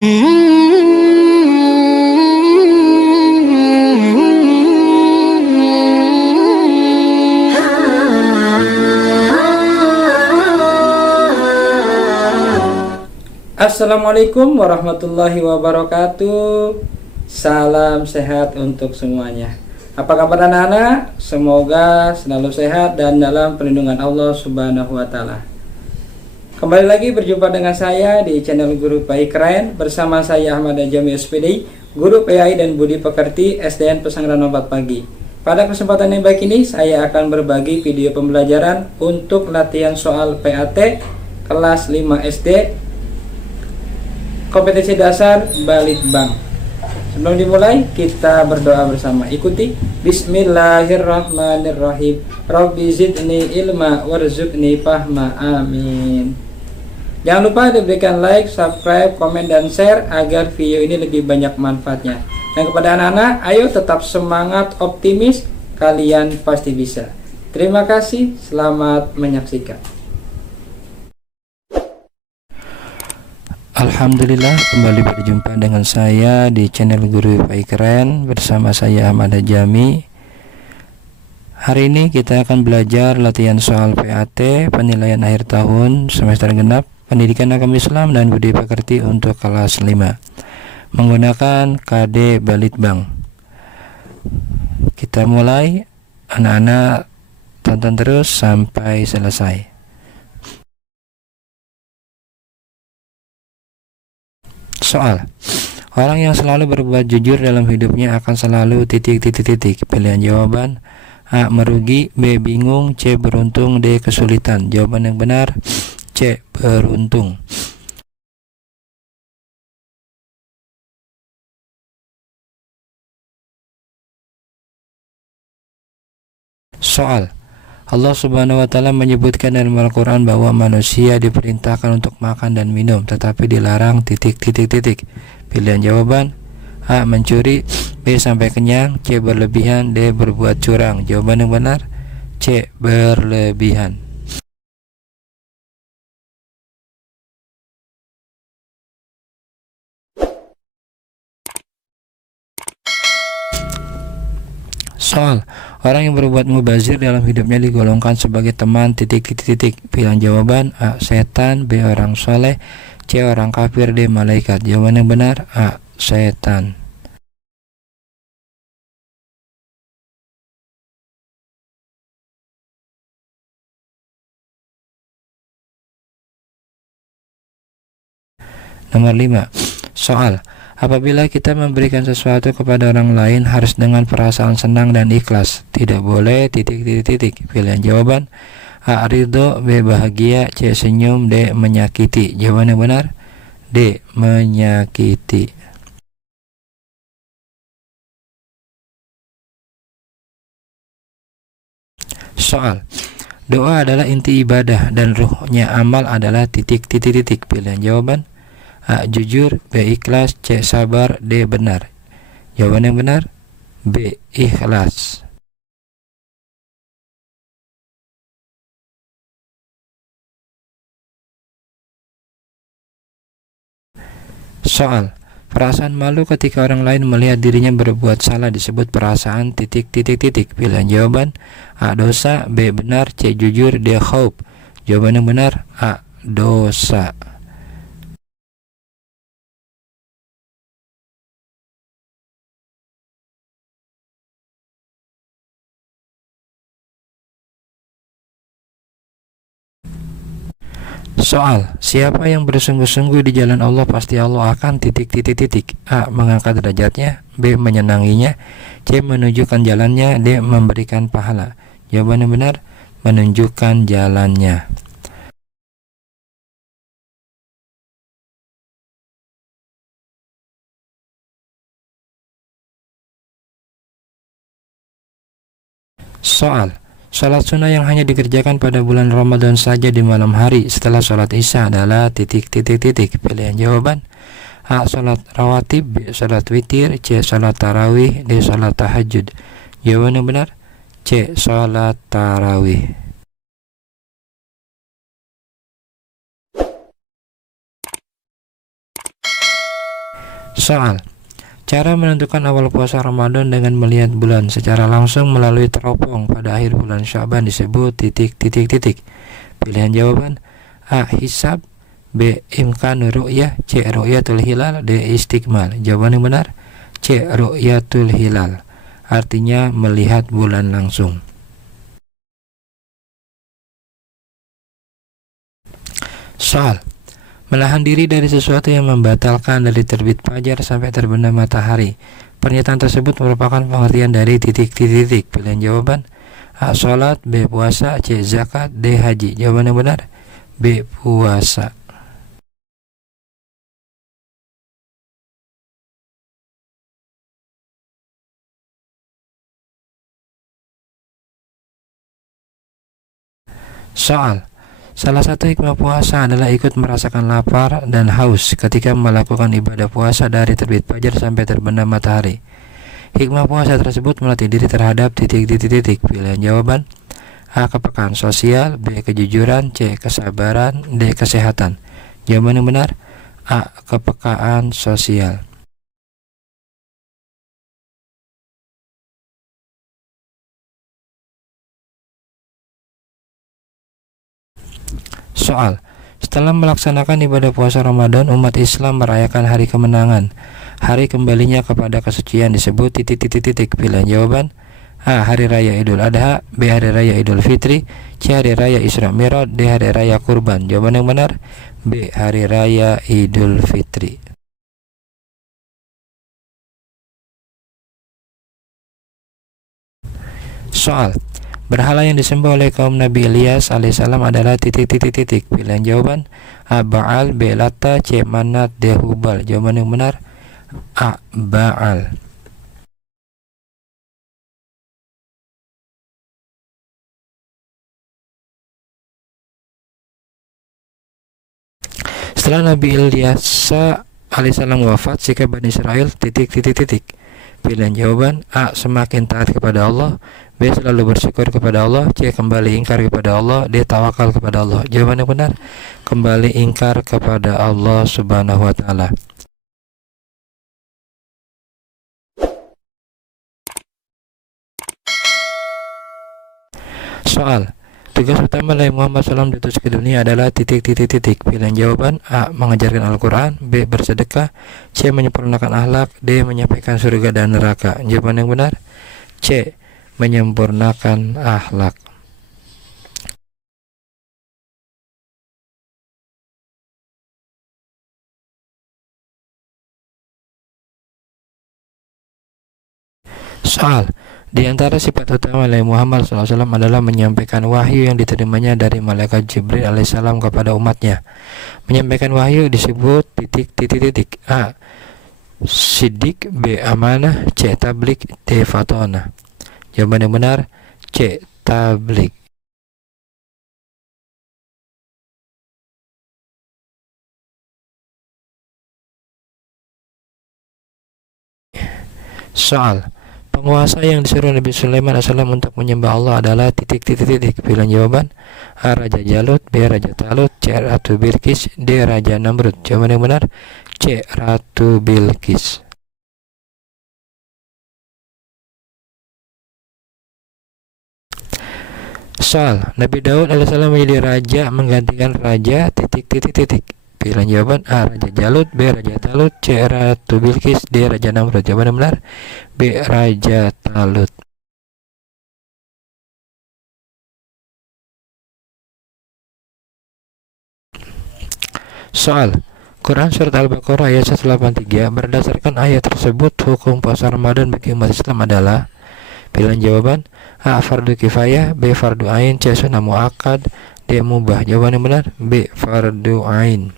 Assalamualaikum warahmatullahi wabarakatuh. Salam sehat untuk semuanya. Apa kabar anak-anak? Semoga selalu sehat dan dalam perlindungan Allah Subhanahu wa taala. Kembali lagi berjumpa dengan saya di channel Guru PAI Keren bersama saya Ahmad Jami SPD, Guru PAI dan Budi Pekerti SDN Pesanggrahan 4 Pagi. Pada kesempatan yang baik ini saya akan berbagi video pembelajaran untuk latihan soal PAT kelas 5 SD kompetensi dasar Balitbang. Sebelum dimulai, kita berdoa bersama. Ikuti. Bismillahirrahmanirrahim. Rabbi zidni ilma warzuqni fahma. Amin. Jangan lupa diberikan like, subscribe, komen, dan share agar video ini lebih banyak manfaatnya. Dan kepada anak-anak, ayo tetap semangat, optimis. Kalian pasti bisa. Terima kasih. Selamat menyaksikan. Alhamdulillah, kembali berjumpa dengan saya di channel Guru PAI Keren bersama saya Ahmad Jami. Hari ini kita akan belajar latihan soal PAT penilaian akhir tahun semester genap Pendidikan Agama Islam dan Budi Pekerti untuk kelas 5 menggunakan KD Balitbang. Kita mulai, anak-anak tonton terus sampai selesai. Soal. Orang yang selalu berbuat jujur dalam hidupnya akan selalu titik. Pilihan jawaban: A. Merugi, B. Bingung, C. Beruntung, D. Kesulitan. Jawaban yang benar C. Beruntung. Soal. Allah Subhanahu wa taala menyebutkan dalam Al-Qur'an bahwa manusia diperintahkan untuk makan dan minum tetapi dilarang titik. Pilihan jawaban: A. Mencuri, B. Sampai kenyang, C. Berlebihan, D. Berbuat curang. Jawaban yang benar C. Berlebihan. Soal. Orang yang berbuat mubazir dalam hidupnya digolongkan sebagai teman titik. Pilihan jawaban: A. Setan, B. Orang soleh, C. Orang kafir, D. Malaikat. Jawaban yang benar A. Setan. Nomor 5. Soal. Apabila kita memberikan sesuatu kepada orang lain harus dengan perasaan senang dan ikhlas. Tidak boleh titik. Pilihan jawaban: A. Ridho, B. Bahagia, C. Senyum, D. Menyakiti. Jawaban yang benar D. Menyakiti. Soal. Doa adalah inti ibadah dan ruhnya amal adalah titik. Pilihan jawaban: A. Jujur, B. Ikhlas, C. Sabar, D. Benar. Jawaban yang benar B. Ikhlas. Soal. Perasaan malu ketika orang lain melihat dirinya berbuat salah disebut perasaan titik. Pilihan jawaban: A. Dosa, B. Benar, C. Jujur, D. Khauf. Jawaban yang benar A. Dosa. Soal. Siapa yang bersungguh-sungguh di jalan Allah pasti Allah akan titik. A. Mengangkat derajatnya, B. Menyenanginya, C. Menunjukkan jalannya, D. Memberikan pahala. Jawaban yang benar menunjukkan jalannya. Soal. Salat sunnah yang hanya dikerjakan pada bulan Ramadan saja di malam hari setelah sholat isya adalah titik. Pilihan jawaban: A. Salat rawatib, B. Salat witir, C. Salat tarawih, D. Salat tahajud. Jawaban yang benar C. Salat tarawih. Soal: cara menentukan awal puasa Ramadan dengan melihat bulan secara langsung melalui teropong pada akhir bulan Sya'ban disebut titik titik titik. Pilihan jawaban: A. Hisab, B. Imkan ru'yah, C. Ru'yatul hilal, D. Istiqmal. Jawaban yang benar C. Ru'yatul hilal, artinya melihat bulan langsung. Soal: menahan diri dari sesuatu yang membatalkan dari terbit fajar sampai terbenam matahari. Pernyataan tersebut merupakan pengertian dari titik titik titik. Pilihan jawaban: A. Sholat, B. Puasa, C. Zakat, D. Haji. Jawaban yang benar B. Puasa. Soal: salah satu hikmah puasa adalah ikut merasakan lapar dan haus ketika melakukan ibadah puasa dari terbit fajar sampai terbenam matahari. Hikmah puasa tersebut melatih diri terhadap titik titik titik. Pilihan jawaban: A. Kepekaan sosial, B. Kejujuran, C. Kesabaran, D. Kesehatan. Jawaban yang benar A. Kepekaan sosial. Soal: setelah melaksanakan ibadah puasa Ramadan, umat Islam merayakan hari kemenangan. Hari kembalinya kepada kesucian disebut titik titik titik. Pilihan jawaban: A. Hari Raya Idul Adha, B. Hari Raya Idul Fitri, C. Hari Raya Isra Mi'raj, D. Hari Raya Kurban. Jawaban yang benar B. Hari Raya Idul Fitri. Soal: berhala yang disembah oleh kaum Nabi Ilyas alaihissalam adalah titik titik titik. Pilihan jawaban: A. Ba'al, B. Lata, C. Manat, D. Hubal. Jawaban yang benar A. Ba'al. Setelah Nabi Ilyas alaihissalam wafat, sikap Bani Israel titik titik titik. Pilihan jawaban: A. Semakin taat kepada Allah, B. Selalu bersyukur kepada Allah, C. Kembali ingkar kepada Allah, D. Tawakal kepada Allah. Jawaban yang benar kembali ingkar kepada Allah subhanahu wa ta'ala. Soal: tugas utama Nabi Muhammad SAW diutus ke dunia adalah titik titik titik. Pilihan jawaban: A. Mengajarkan Al-Quran, B. Bersedekah, C. Menyempurnakan akhlak, D. Menyampaikan surga dan neraka. Jawaban yang benar C. Menyempurnakan akhlak. Soal: di antara sifat utama Nabi Muhammad SAW adalah menyampaikan wahyu yang diterimanya dari malaikat Jibril alaihissalam kepada umatnya. Menyampaikan wahyu disebut titik titik titik. A. Siddiq, B. Amanah, C. Tablik, D. Fatona. Jawaban yang benar C. Tablik. Soal: penguasa yang disuruh Nabi Sulaiman AS untuk menyembah Allah adalah titik titik titik. Pilihan jawaban: A. Raja Jalut, B. Raja Talut, C. Ratu Bilqis, D. Raja Namrud. Jawaban yang benar C. Ratu Bilqis. Soal: Nabi Daud alaihissalam menjadi raja menggantikan raja titik titik titik. Pilihan jawaban: A. Raja Jalut, B. Raja Talut, C. Ratu Bilqis, D. Raja Namrud. Jawaban yang benar B. Raja Talut. Soal: Quran Surat Al-Baqarah ayat 183 berdasarkan ayat tersebut hukum puasa Ramadan bagi umat Islam adalah. Pilihan jawaban: A. Fardu kifayah, B. Fardu ain, C. Sunnah muakkad, D. Mubah. Jawaban yang benar B. Fardu ain.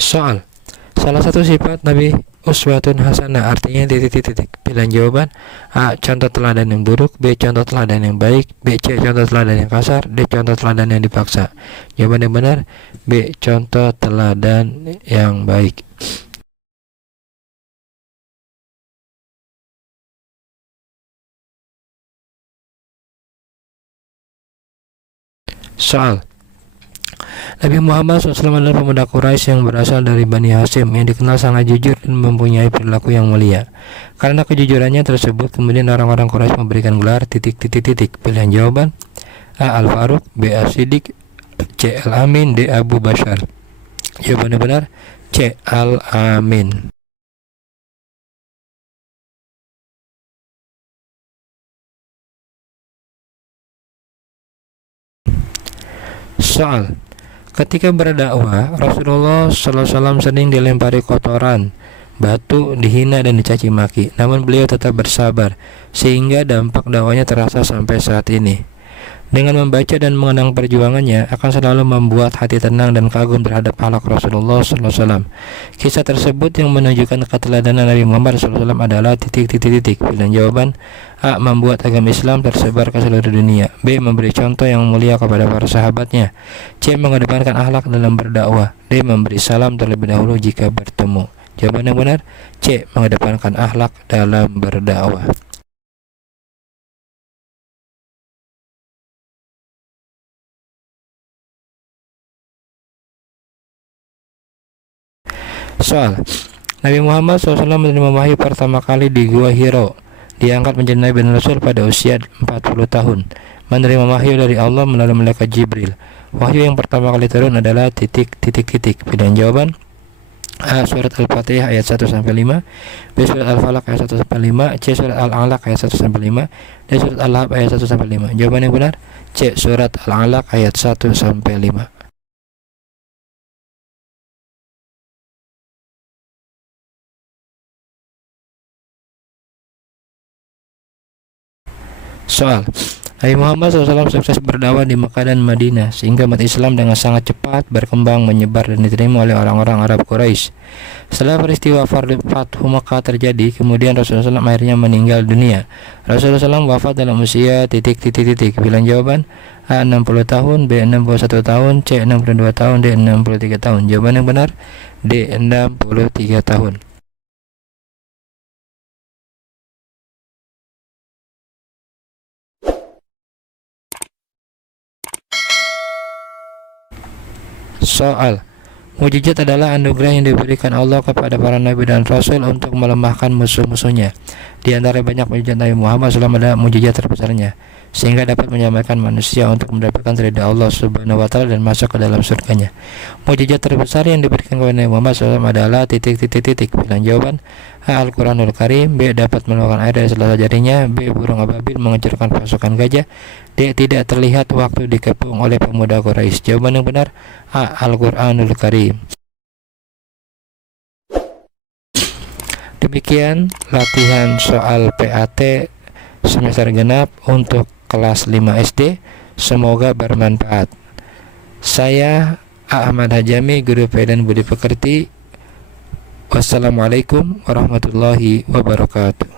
Soal: salah satu sifat Nabi uswatun hasanah artinya titik titik. Pilihan jawaban: A. Contoh teladan yang buruk, B. Contoh teladan yang baik, B. C. Contoh teladan yang kasar, D. Contoh teladan yang dipaksa. Jawaban yang benar B. Contoh teladan yang baik. Soal: Nabi Muhammad SAW adalah pemuda Quraisy yang berasal dari Bani Hashim yang dikenal sangat jujur dan mempunyai perilaku yang mulia. Karena kejujurannya tersebut, kemudian orang-orang Quraisy memberikan gelar ... Pilihan jawaban: A. Al-Faruq, B. As-Siddiq, C. Al-Amin, D. Abu Bashar. Jawaban yang benar C. Al-Amin. Soal: Ketika berdakwah, Rasulullah SAW sering dilempari kotoran, batu, dihina dan dicaci maki. Namun beliau tetap bersabar, sehingga dampak dakwahnya terasa sampai saat ini. Dengan membaca dan mengenang perjuangannya akan selalu membuat hati tenang dan kagum terhadap akhlak Rasulullah SAW. Kisah tersebut yang menunjukkan keteladanan Nabi Muhammad SAW adalah ... Pilihan jawaban: A. Membuat agama Islam tersebar ke seluruh dunia, B. Memberi contoh yang mulia kepada para sahabatnya, C. Mengedepankan akhlak dalam berdakwah, D. Memberi salam terlebih dahulu jika bertemu. Jawaban yang benar C. Mengedepankan akhlak dalam berdakwah. Soal: Nabi Muhammad SAW menerima wahyu pertama kali di Gua Hiro. Diangkat menjadi Nabi dan Rasul pada usia 40 tahun. Menerima wahyu dari Allah melalui malaikat Jibril. Wahyu yang pertama kali turun adalah ... Pilihan jawaban: A. Surat Al-Fatihah ayat 1-5, B. Surat Al-Falaq ayat 1-5, C. Surat Al-Alaq ayat 1-5, D. Surat Al-Lahab ayat 1-5. Jawaban yang benar C. Surat Al-Alaq ayat 1-5. Soal: Nabi Muhammad SAW sukses berdakwah di Mekah dan Madinah sehingga umat Islam dengan sangat cepat berkembang, menyebar dan diterima oleh orang-orang Arab Quraisy. Setelah peristiwa Fathu Mekah terjadi, kemudian Rasulullah SAW akhirnya meninggal dunia. Rasulullah SAW wafat dalam usia ... Pilihan jawaban: A. 60 tahun, B. 61 tahun, C. 62 tahun, D. 63 tahun. Jawaban yang benar D. 63 tahun. Soal: Mukjizat adalah anugerah yang diberikan Allah kepada para nabi dan rasul untuk melemahkan musuh-musuhnya. Di antara banyak mukjizat Nabi Muhammad SAW adalah mukjizat terbesarnya, sehingga dapat menyelamatkan manusia untuk mendapatkan ridha Allah Subhanahu wa Ta'ala dan masuk ke dalam surganya. Mukjizat terbesar yang diberikan kepada Nabi Muhammad SAW adalah ... Pilihan jawaban: A. Al-Quranul Karim, B. Dapat mengeluarkan air dari selasa jarinya, B. Burung ababil menghancurkan pasukan gajah, D. Tidak terlihat waktu dikepung oleh pemuda Quraisy. Jawaban yang benar A. Al-Quranul Karim. Demikian latihan soal PAT semester genap untuk kelas 5 SD. Semoga bermanfaat. Saya Ahmad Hajami, guru dan budi pekerti. Wassalamualaikum warahmatullahi wabarakatuh.